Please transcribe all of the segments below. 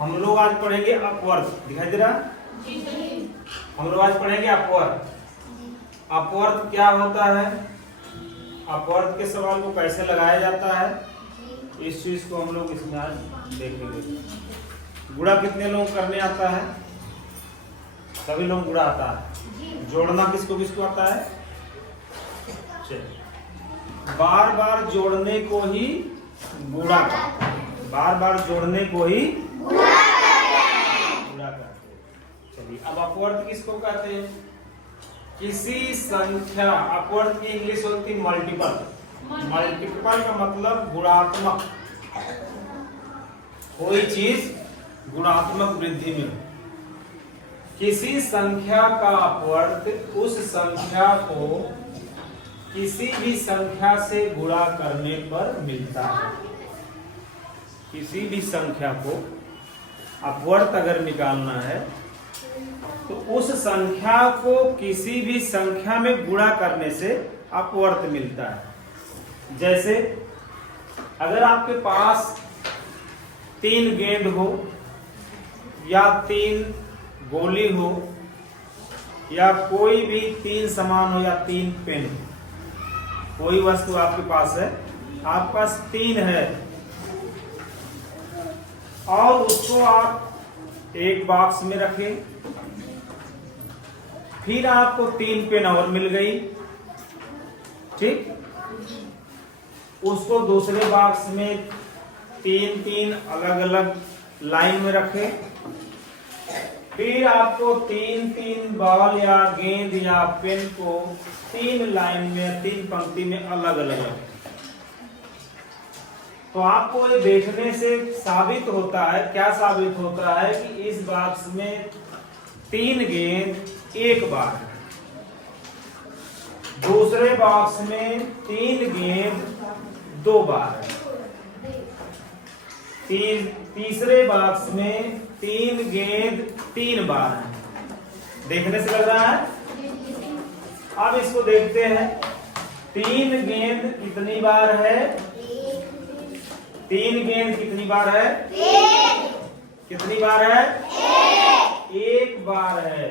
हम लोग आज पढ़ेंगे अपवर्त, दिखाई दे रहा? हम लोग आज पढ़ेंगे अपवर्त। अपवर्त क्या होता है, अपवर्त के सवाल को कैसे लगाया जाता है, इस चीज को हम लोग इसमें आज देखेंगे। गुणा कितने लोग करने आता है? सभी लोग गुणा आता है। जोड़ना किसको किसको आता है? बार बार जोड़ने को ही गुणा करते हैं, बार बार जोड़ने को ही गुणा करते हैं। चलिए, अब अपवर्त किसको कहते हैं? किसी संख्या, अपवर्त की इंग्लिश होती है मल्टीपल। मल्टीपल का मतलब गुणात्मक, कोई चीज गुणात्मक वृद्धि में। किसी संख्या का अपवर्त उस संख्या को किसी भी संख्या से गुणा करने पर मिलता है। किसी भी संख्या को अपवर्त अगर निकालना है तो उस संख्या को किसी भी संख्या में गुणा करने से अपवर्त मिलता है। जैसे अगर आपके पास 3 गेंद हो या 3 गोली हो या कोई भी 3 सामान हो या 3 पेन हो, कोई वस्तु आपके पास है, आपके पास 3 है और उसको आप एक बॉक्स में रखें, फिर आपको 3 पेन और मिल गई, ठीक, उसको दूसरे बॉक्स में 3 अलग अलग लाइन में रखें, फिर आपको 3 बॉल या गेंद या पेन को 3 लाइन में 3 पंक्ति में अलग अलग रखें। तो आपको ये देखने से साबित होता है, क्या साबित होता है कि इस बॉक्स में 3 गेंद एक बार है, दूसरे बॉक्स में 3 गेंद 2 बार है, तीसरे बॉक्स में 3 गेंद 3 बार है। देखने से लग रहा है? अब इसको देखते हैं, 3 गेंद कितनी बार है? 3 गेंद कितनी बार है? कितनी बार है? 1 बार है।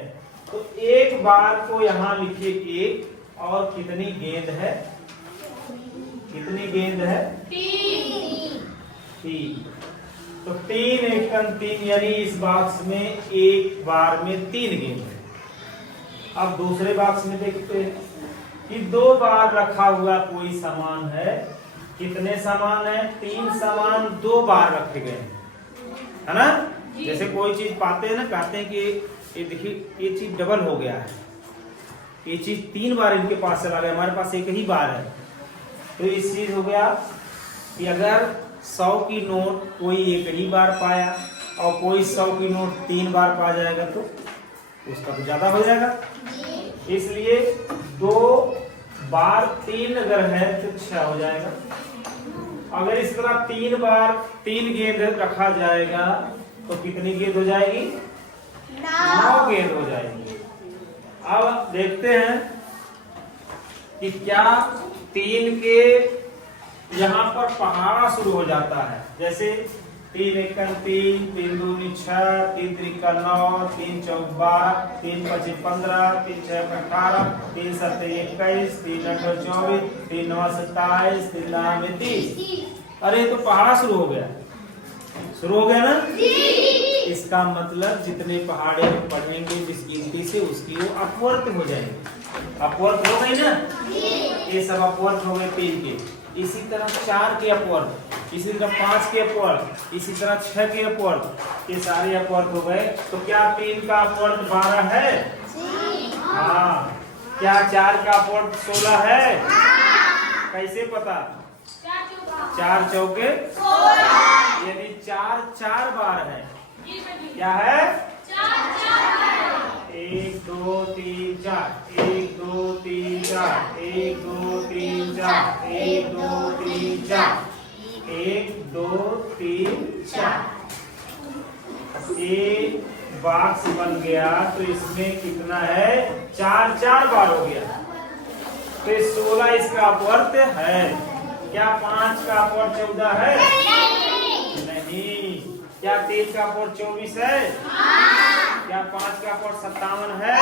तो 1 बार को यहां लिखिए 1, और कितनी गेंद है? कितनी गेंद है? 3। तो 3 एकम 3, यानी इस बॉक्स में एक बार में 3 गेंद है। अब दूसरे बॉक्स में देखते हैं कि 2 बार रखा हुआ कोई सामान है। कितने सामान है? 3 सामान 2 बार रखे गए हैं, है ना? जैसे कोई चीज पाते हैं ना, कहते हैं कि ये देखिए ये चीज डबल हो गया है, ये चीज 3 बार इनके पास चला गया, हमारे पास एक ही बार है। तो इस चीज हो गया कि अगर 100 की नोट कोई एक ही बार पाया और कोई 100 की नोट 3 बार पा जाएगा तो उसका तो ज्यादा हो जाएगा। इसलिए 2 बार 3 अगर है तो 6 हो जाएगा। अगर इस तरह 3 बार 3 गेंद रखा जाएगा तो कितनी गेंद हो जाएगी? 9 गेंद हो जाएगी। अब देखते हैं कि क्या 3 के यहाँ पर पहाड़ा शुरू हो जाता है। जैसे 3 एकम 3, 3 दूनी 6, 3 त्रिका 9, 3 चौक 12, 3 पचे 15, 3 छह 18, 3 सत्ते 21, 3 अठो 24, 3 नौ 27, 3 9 30। अरे तो पहाड़ा शुरू हो गया, शुरू हो गया ना? इसका मतलब जितने पहाड़े हम पढ़ेंगे जिस गिनती से उसकी वो अपवर्त हो जाएंगे। अपवर्त हो गई ना? ये सब अपवर्त हो गए 3 के। इसी तरह 4 के अपवर्त, इसी तरह 5 के अपवर्त, इसी तरह 6 के अपवर्त, ये सारे अपवर्त हो गए। तो क्या 3 का अपवर्त 12 है? हाँ। क्या 4 का अपवर्त 16 है? कैसे पता? 4 चौके 16, यानी 4 बार है। क्या है? 1 2 3 4, 1 2 3 4, 1 2 3 4, 1 2 3 4, 1 2 3 4। एक बॉक्स बन गया तो इसमें कितना है? 4 बार हो गया, तो 16 इसका अपवर्त है। क्या 5 का अपवर्त 14 है? नहीं। क्या 3 का पावर 24 है? क्या 5 का पावर 57 है?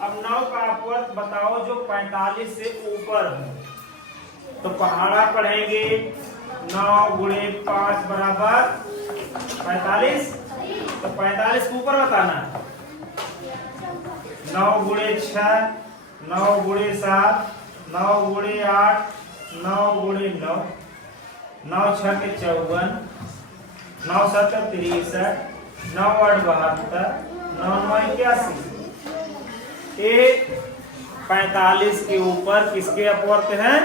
अब 9 का अपवर्त बताओ जो 45 से ऊपर हो। तो पहाड़ा पढ़ेंगे 9 गुणे 5 बराबर 45। तो 45 के ऊपर बताना। 9 गुणे 6, 9 गुणे 7, 9 गुणे 8, 9 गुणे 9, 9 6 के 54, 9 7 63, 9 8 72, 9 9 81। एक 45 के ऊपर किसके अपवर्त हैं?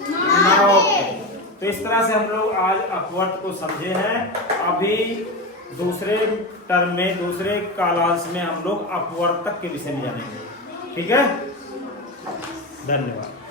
9 के। तो इस तरह से हम लोग आज अपवर्त को समझे हैं। अभी दूसरे टर्म में, दूसरे कालांश में हम लोग अपवर्तक के विषय में जानेंगे। ठीक है, धन्यवाद।